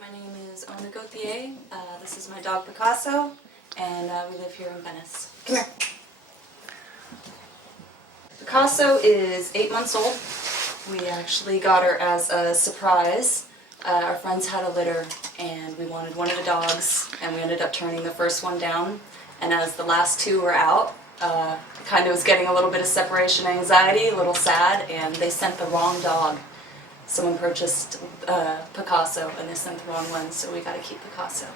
My name is Ona Gauthier. This is my dog Picasso, and we live here in Venice. Come here. Picasso is 8 months old. We actually got her as a surprise. Our friends had a litter, and we wanted one of the dogs, and we ended up turning the first one down. And as the last two were out, kind of was getting a little bit of separation anxiety, a little sad, and they sent the wrong dog. Someone purchased Picasso and they sent the wrong one, so we got to keep Picasso.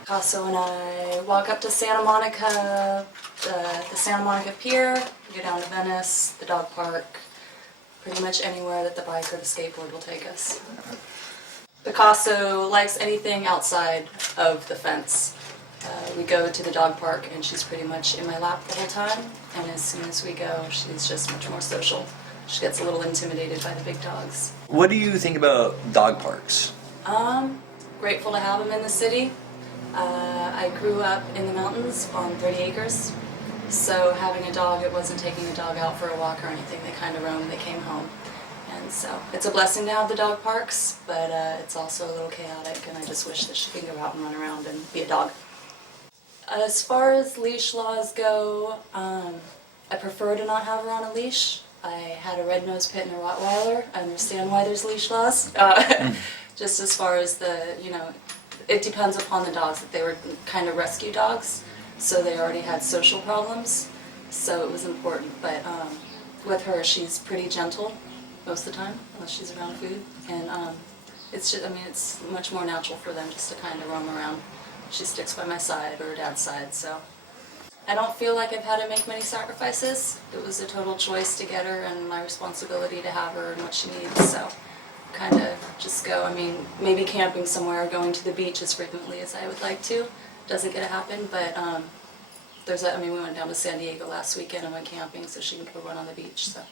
Picasso and I walk up to Santa Monica, the Santa Monica Pier, we go down to Venice, the dog park, pretty much anywhere that the bike or the skateboard will take us. Picasso likes anything outside of the fence. We go to the dog park and she's pretty much in my lap the whole time, and as soon as we go, she's just much more social. She gets a little intimidated by the big dogs. What do you think about dog parks? Grateful to have them in the city. I grew up in the mountains on 30 acres, so having a dog, it wasn't taking a dog out for a walk or anything. They kind of roamed, they came home. And so it's a blessing to have the dog parks, but it's also a little chaotic, and I just wish that she could go out and run around and be a dog. As far as leash laws go, I prefer to not have her on a leash. I had a red-nosed pit and a Rottweiler. I understand why there's leash laws. Just as far as it depends upon the dogs. That they were kind of rescue dogs, so they already had social problems, so it was important. But with her, she's pretty gentle most of the time, unless she's around food. And it's just, it's much more natural for them just to kind of roam around. She sticks by my side or her dad's side, so. I don't feel like I've had to make many sacrifices. It was a total choice to get her and my responsibility to have her and what she needs, so kind of just go. Maybe camping somewhere or going to the beach as frequently as I would like to. Doesn't get to happen, but we went down to San Diego last weekend and went camping so she can go run on the beach, so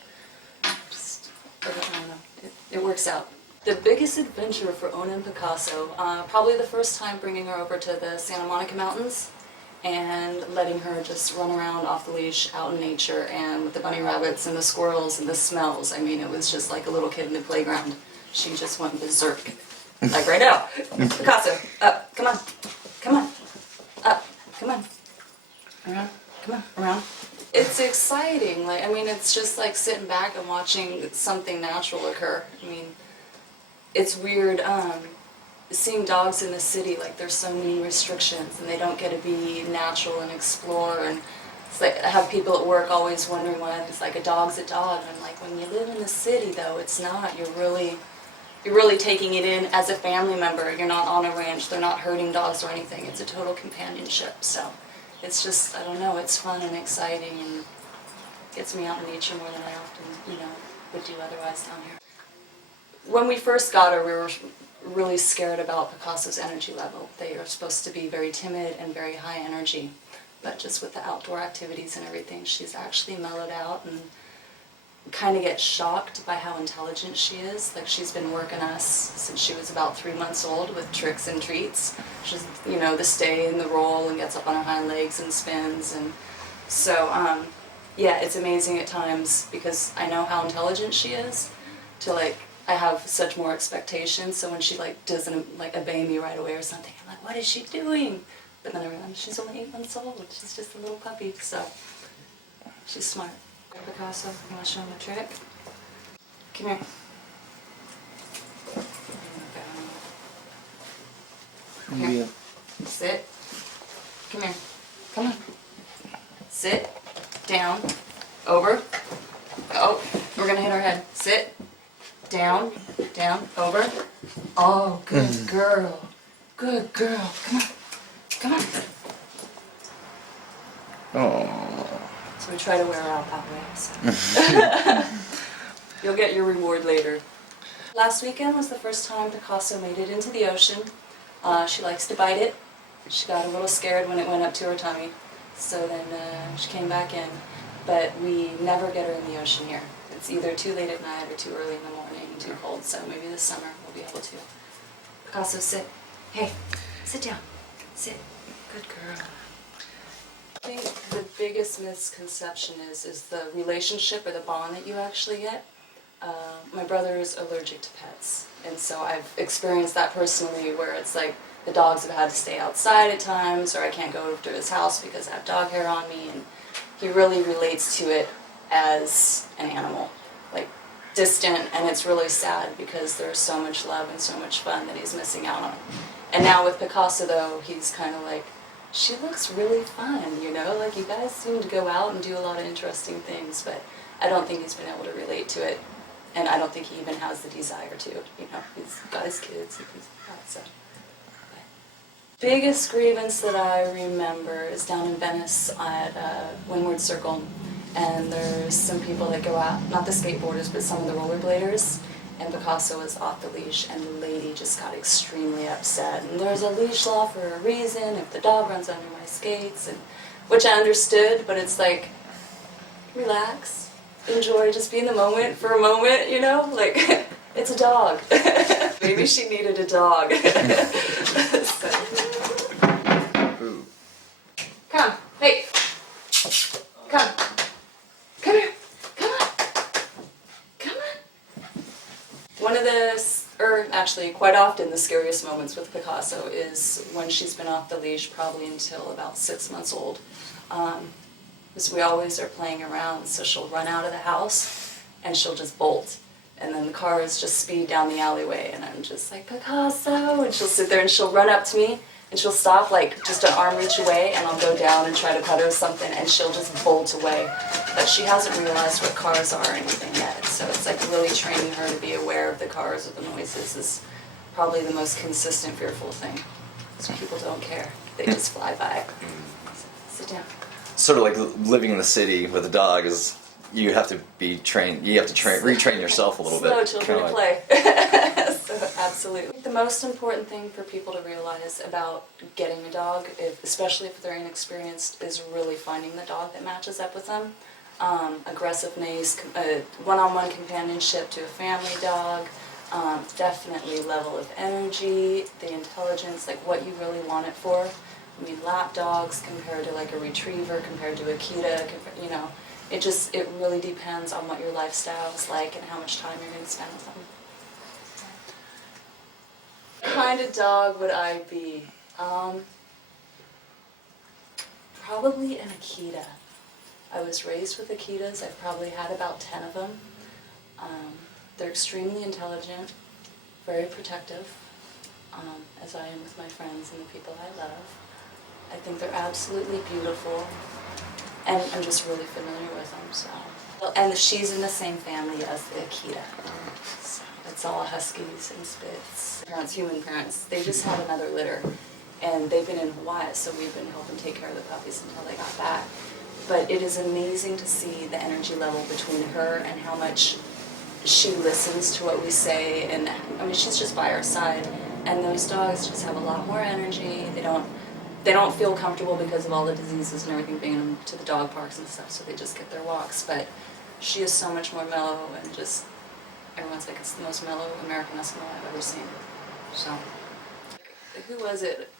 just, I don't know, it works out. The biggest adventure for Ona and Picasso, probably the first time bringing her over to the Santa Monica Mountains and letting her just run around off the leash out in nature, and with the bunny rabbits and the squirrels and the smells. It was just like a little kid in the playground. She just went berserk. Like right now. Picasso, up, come on, come on, up, come on, around, come on, around. It's exciting. It's just like sitting back and watching something natural occur. It's weird. Seeing dogs in the city, there's so many restrictions and they don't get to be natural and explore, and it's like I have people at work always wondering why it's like a dog's a dog, and I'm like, when you live in the city though, it's not. You're really taking it in as a family member. You're not on a ranch, they're not herding dogs or anything. It's a total companionship, so it's just, I don't know, it's fun and exciting and gets me out in nature more than I often, would do otherwise down here. When we first got her, we were really scared about Picasso's energy level. They are supposed to be very timid and very high energy, but just with the outdoor activities and everything, she's actually mellowed out and kind of get shocked by how intelligent she is. She's been working us since she was about 3 months old with tricks and treats. She's, the stay and the roll and gets up on her hind legs and spins, and so yeah, it's amazing at times because I know how intelligent she is to I have such more expectations, so when she doesn't obey me right away or something, I'm like, what is she doing? But then I realize she's only 8 months old. She's just a little puppy, so she's smart. Picasso, you want to show him a trick? Come here. Come here. Sit. Come here. Come on. Sit. Down. Over. Oh, we're gonna hit our head. Sit. Down, down, over. Oh, good girl. Good girl. Come on. Come on. Oh. So we try to wear her out that way. So. You'll get your reward later. Last weekend was the first time Picasso made it into the ocean. She likes to bite it. She got a little scared when it went up to her tummy. So then she came back in. But we never get her in the ocean here. It's either too late at night or too early in the morning, too cold, so maybe this summer we'll be able to. Picasso, sit. Hey, sit down. Sit. Good girl. I think the biggest misconception is the relationship or the bond that you actually get. My brother is allergic to pets, and so I've experienced that personally, where it's like the dogs have had to stay outside at times, or I can't go to his house because I have dog hair on me, and he really relates to it as an animal, like distant, and it's really sad because there's so much love and so much fun that he's missing out on. And now with Picasso, though, he's kind of like, she looks really fun, you know, like you guys seem to go out and do a lot of interesting things, but I don't think he's been able to relate to it. And I don't think he even has the desire to, you know, he's got his kids and things like that, so. Biggest grievance that I remember is down in Venice at Windward Circle, and there's some people that go out, not the skateboarders, but some of the rollerbladers, and Picasso was off the leash, and the lady just got extremely upset, and there's a leash law for a reason, if the dog runs under my skates, and which I understood, but it's like, relax. Enjoy, just be in the moment for a moment, you know? Like, it's a dog. Maybe she needed a dog. So. Come, hey. Come. Come here. Come on. Come on. One of the, or actually quite often the scariest moments with Picasso is when she's been off the leash probably until about 6 months old. Because we always are playing around, so she'll run out of the house and she'll just bolt. And then the cars just speed down the alleyway and I'm just like, Picasso! And she'll sit there and she'll run up to me and she'll stop like just an arm reach away, and I'll go down and try to pet her or something, and she'll just bolt away. But she hasn't realized what cars are or anything yet, so it's like really training her to be aware of the cars or the noises is probably the most consistent fearful thing. So people don't care, they just fly by. Sit down. Sort of like living in the city with a dog is, you have to be trained, you have to retrain yourself a little Slow bit. children to play. So, absolutely. The most important thing for people to realize about getting a dog, especially if they're inexperienced, is really finding the dog that matches up with them. Aggressiveness, one-on-one companionship to a family dog, definitely level of energy, the intelligence, like what you really want it for. I mean, lap dogs compared to like a retriever, compared to a Akita, you know, it really depends on what your lifestyle is like and how much time you're going to spend with them. What kind of dog would I be? Probably an Akita. I was raised with Akitas. I've probably had about 10 of them. They're extremely intelligent, very protective, as I am with my friends and the people I love. I think they're absolutely beautiful, and I'm just really familiar with them. So, and she's in the same family as the Akita. So it's all Huskies and Spits. Parents, human parents, they just had another litter, and they've been in Hawaii, so we've been helping take care of the puppies until they got back. But it is amazing to see the energy level between her and how much she listens to what we say, and I mean, she's just by our side. And those dogs just have a lot more energy. They don't feel comfortable because of all the diseases and everything being them to the dog parks and stuff, so they just get their walks. But she is so much more mellow, and just everyone's like, it's the most mellow American Eskimo I've ever seen. So, who was it?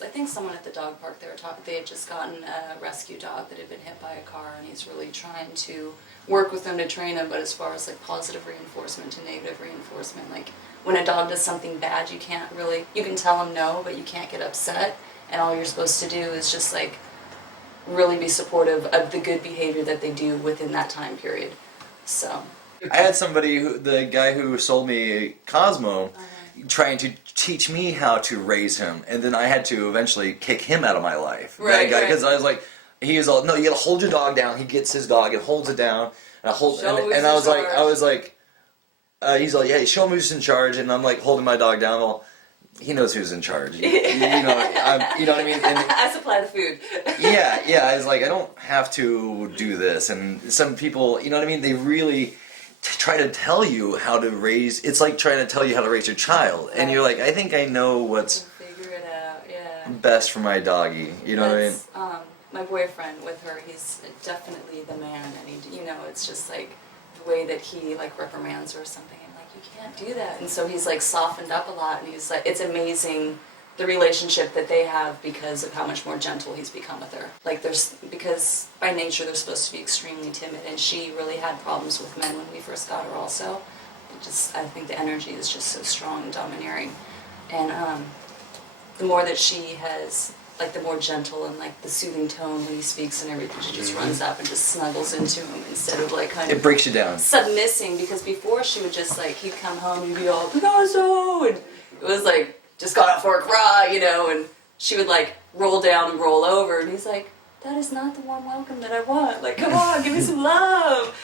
I think someone at the dog park, they had just gotten a rescue dog that had been hit by a car, and he's really trying to work with them to train them. But as far as like positive reinforcement to negative reinforcement, like when a dog does something bad, you can tell them no, but you can't get upset. And all you're supposed to do is just like really be supportive of the good behavior that they do within that time period. So I had somebody, the guy who sold me Cosmo, trying to teach me how to raise him, and then I had to eventually kick him out of my life. Right, that guy, because I was like, he was all, no, you gotta hold your dog down. He gets his dog and holds it down, and I hold, and I was like, he's like, hey, show him who's in charge, and I'm like holding my dog down. Well, he knows who's in charge. You know what I mean? And, I supply the food. yeah. I was like, I don't have to do this. And some people, you know what I mean? They really try to tell you how to raise. It's like trying to tell you how to raise your child, and you're like, I think I know what's figure it out. Yeah. best for my doggy. You know what I mean? My boyfriend with her, he's definitely the man, and he, you know, it's just like the way that he like reprimands her or something. You can't do that. And so he's like softened up a lot, and he's like, it's amazing the relationship that they have because of how much more gentle he's become with her. Like because by nature they're supposed to be extremely timid, and she really had problems with men when we first got her also. I think the energy is just so strong and domineering. And the more that she has, like the more gentle and like the soothing tone when he speaks and everything, she just runs up and just snuggles into him instead of like kind of... It breaks you down. Submissing, because before she would just like, he'd come home and he'd be all, Picasso! And it was like, just got up for a cry, you know, and she would like roll down and roll over, and he's like, that is not the warm welcome that I want. Like, come on, give me some love.